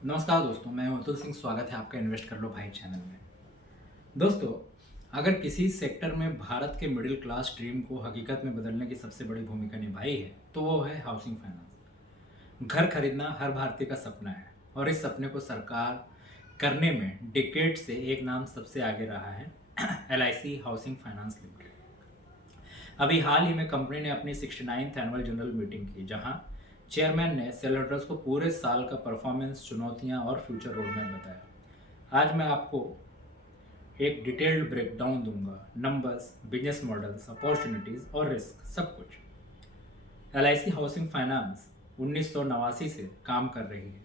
नमस्कार दोस्तों, मैं अतुल सिंह। स्वागत है आपका इन्वेस्ट कर लो भाई चैनल में। दोस्तों, अगर किसी सेक्टर में भारत के मिडिल क्लास ड्रीम को हकीकत में बदलने की सबसे बड़ी भूमिका निभाई है तो वो है हाउसिंग फाइनेंस। घर खरीदना हर भारतीय का सपना है और इस सपने को सरकार करने में डिकेड से एक नाम सबसे आगे रहा है LIC हाउसिंग फाइनेंस लिमिटेड। अभी हाल ही में कंपनी ने अपनी 69th एनुअल जनरल मीटिंग की, जहां चेयरमैन ने शेयर होल्डर्स को पूरे साल का परफॉर्मेंस, चुनौतियां और फ्यूचर रोड मैप बताया। आज मैं आपको एक डिटेल्ड ब्रेकडाउन दूंगा, नंबर्स, बिजनेस मॉडल्स, अपॉर्चुनिटीज और रिस्क, सब कुछ। LIC हाउसिंग फाइनेंस 1989 से काम कर रही है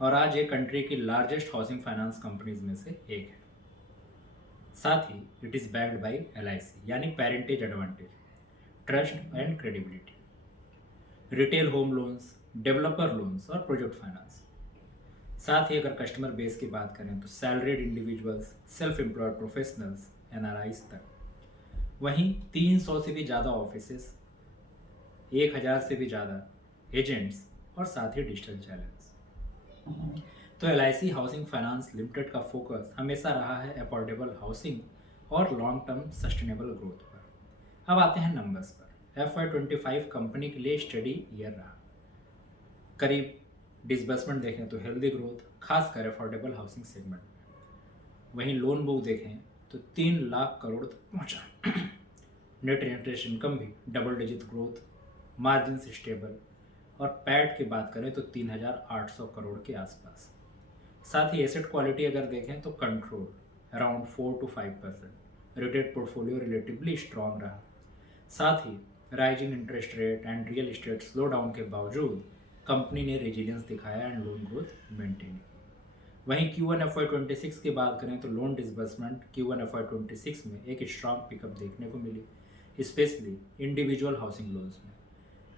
और आज ये कंट्री की लार्जेस्ट हाउसिंग फाइनेंस कंपनीज में से एक है। साथ ही it is backed by LIC यानी parentage advantage, trust and credibility, retail home loans, developer loans और प्रोजेक्ट फाइनेंस। साथ ही अगर कस्टमर बेस की बात करें तो salaried individuals, self employed professionals, NRIs तक। वहीं 300 से भी ज़्यादा ऑफिसेस, 1000 से भी ज़्यादा एजेंट्स और साथ ही डिजिटल चैनल्स। तो LIC हाउसिंग फाइनेंस लिमिटेड का फोकस हमेशा रहा है अफोर्डेबल हाउसिंग और लॉन्ग टर्म सस्टेनेबल ग्रोथ पर। अब आते हैं नंबर्स पर। FY25 कंपनी के लिए स्टडी ईयर रहा। करीब डिसबर्समेंट देखें तो हेल्दी ग्रोथ, खासकर अफोर्डेबल हाउसिंग सेगमेंट में। वहीं लोन बुक देखें तो 3 लाख करोड़ तक पहुंचा। नेट इंटरेस्ट इनकम भी double digit growth, margin stable, और पैट की बात करें तो 3800 करोड़ के आसपास। साथ ही एसेट क्वालिटी अगर देखें तो control, around 4 to 5%। Rated portfolio relatively strong रहा। साथ ही rising interest rate and real estate slow down के बावजूद कंपनी ने रेजिलियंस दिखाया एंड लोन ग्रोथ मेंटेन की। वहीं Q1 FY26 की बात करें तो लोन डिसबर्समेंट Q1 FY26 में एक स्ट्रॉन्ग पिकअप देखने को मिली, स्पेशली इंडिविजुअल हाउसिंग लोन्स में।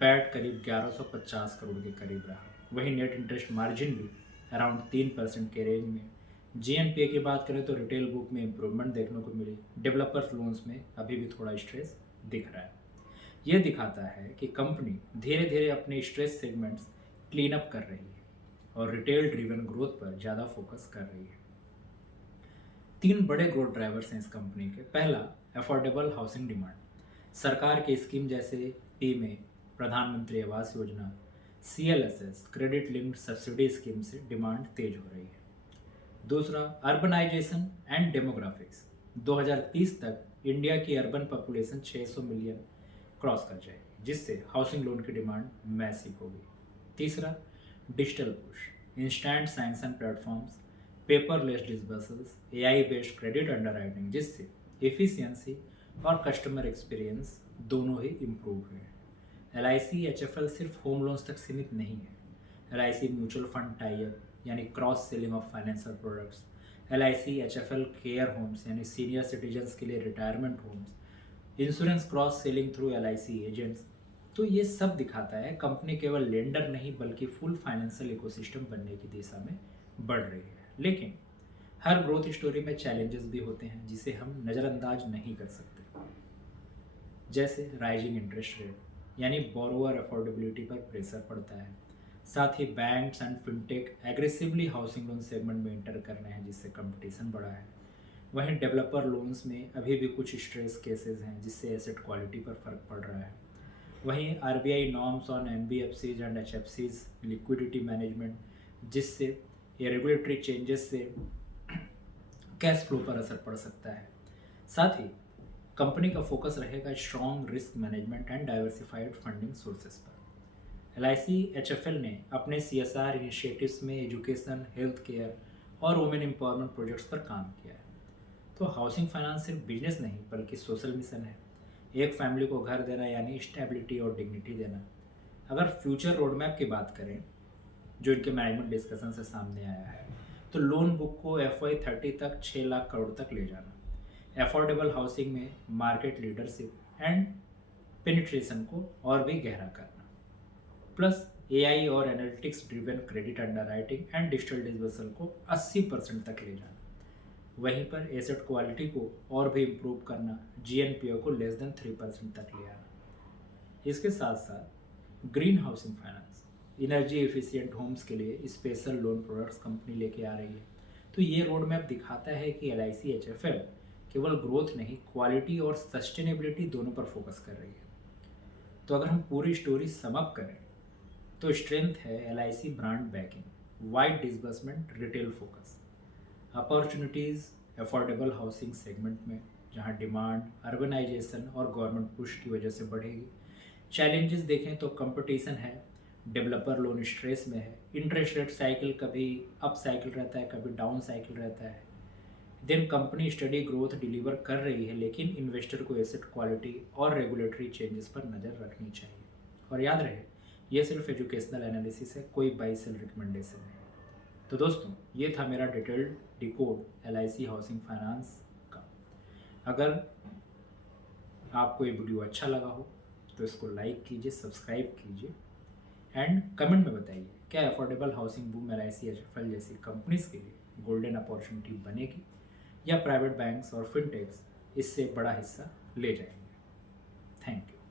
पैट करीब 1150 करोड़ के करीब रहा। वहीं नेट इंटरेस्ट मार्जिन भी अराउंड 3% के रेंज में। GNPA की बात करें तो रिटेल बुक में इंप्रूवमेंट देखने को मिली। डेवलपर्स लोन्स में अभी भी थोड़ा स्ट्रेस दिख रहा है। यह दिखाता है कि कंपनी धीरे धीरे अपने स्ट्रेस सेगमेंट्स क्लीन अप कर रही है और रिटेल ड्रिवन ग्रोथ पर ज़्यादा फोकस कर रही है। 3 बड़े ग्रोथ ड्राइवर्स हैं इस कंपनी के। पहला, अफोर्डेबल हाउसिंग डिमांड। सरकार की स्कीम जैसे PMAY, प्रधानमंत्री Awas Yojana, CLSS, credit linked subsidy scheme से डिमांड तेज हो रही है। दूसरा, अर्बनाइजेशन एंड डेमोग्राफिक्स। 2030 तक इंडिया की अर्बन पॉपुलेशन 600 मिलियन क्रॉस कर जाएगी, जिससे हाउसिंग लोन की डिमांड मैसिव होगी। तीसरा, digital push, instant sanction platforms, paperless disbursals, AI based credit underwriting, जिससे एफिशिएंसी और कस्टमर एक्सपीरियंस दोनों ही इम्प्रूव हुए हैं। LIC HFL सिर्फ होम लोन्स तक सीमित नहीं है। LIC म्यूचुअल फंड टाइप यानी cross selling of financial products, LIC HFL care homes यानी सीनियर सिटीजन्स के लिए retirement homes, insurance cross selling through LIC agents. तो ये सब दिखाता है कंपनी केवल लेंडर नहीं बल्कि फुल फाइनेंशियल इकोसिस्टम बनने की दिशा में बढ़ रही है। लेकिन हर ग्रोथ स्टोरी में चैलेंजेस भी होते हैं जिसे हम नज़रअंदाज नहीं कर सकते, जैसे राइजिंग इंटरेस्ट रेट यानी बोरोवर अफोर्डेबिलिटी पर प्रेशर पड़ता है। साथ ही banks and fintech aggressively housing loan segment में इंटर कर रहे हैं, जिससे कंपटीशन बढ़ा है। वहीं डेवलपर लोन्स में अभी भी कुछ स्ट्रेस केसेस हैं, जिससे एसेट क्वालिटी पर फर्क पड़ रहा है। वहीं RBI norms on NBFCs and HFCs liquidity management, जिससे ये रेगुलेटरी चेंजेस से कैश फ्लो पर असर पड़ सकता है। साथ ही कंपनी का फोकस रहेगा strong risk management and diversified funding sources पर। LIC HFL ने अपने CSR इनिशिएटिव्स में एजुकेशन, हेल्थ केयर और वुमेन एम्पावरमेंट प्रोजेक्ट्स पर काम किया है। तो हाउसिंग फाइनेंस सिर्फ बिजनेस नहीं बल्कि सोशल मिशन है। एक फैमिली को घर देना यानी स्टेबिलिटी और डिग्निटी देना। अगर फ्यूचर रोड मैप की बात करें, जो इनके मैनेजमेंट डिस्कशन से सामने आया है, तो लोन बुक को FY30 तक 6 लाख करोड़ तक ले जाना, अफोर्डेबल हाउसिंग में मार्केट लीडरशिप एंड पेनिट्रेशन को और भी गहरा करना, प्लस AI और analytics driven credit underwriting and digital disbursal को 80% तक ले जाना। वहीं पर एसेट क्वालिटी को और भी इम्प्रूव करना, GNPA को लेस देन 3% तक ले आना। इसके साथ साथ green housing finance, energy efficient homes के लिए स्पेशल लोन प्रोडक्ट्स कंपनी लेके आ रही है। तो ये रोड मैप दिखाता है कि LIC HFL केवल ग्रोथ नहीं, क्वालिटी और सस्टेनेबिलिटी दोनों पर फोकस कर रही है। तो अगर हम पूरी स्टोरी सम अप करें तो स्ट्रेंथ है LIC brand banking, wide disbursement, retail focus, opportunities affordable housing segment में जहां डिमांड अर्बनाइजेशन और गवर्नमेंट पुश की वजह से बढ़ेगी। चैलेंजेस देखें तो कंपटीशन है, डेवलपर लोन स्ट्रेस में है, इंटरेस्ट रेट साइकिल कभी अप साइकिल रहता है, कभी डाउन साइकिल रहता है। Then company steady growth deliver कर रही है, लेकिन इन्वेस्टर को एसेट क्वालिटी और रेगुलेटरी चेंजेस पर नज़र रखनी चाहिए। और याद रहे, ये सिर्फ एजुकेशनल एनालिसिस है, कोई बाई सेल रिकमेंडेशन नहीं। तो दोस्तों, ये था मेरा detailed decode LIC housing finance का। अगर आपको ये वीडियो अच्छा लगा हो तो इसको लाइक कीजिए, सब्सक्राइब कीजिए एंड कमेंट में बताइए क्या affordable housing boom LIC HFL जैसी कंपनीज के लिए गोल्डन अपॉर्चुनिटी बनेगी या प्राइवेट बैंक्स और फिनटेक्स इससे बड़ा हिस्सा ले जाएंगे। Thank you.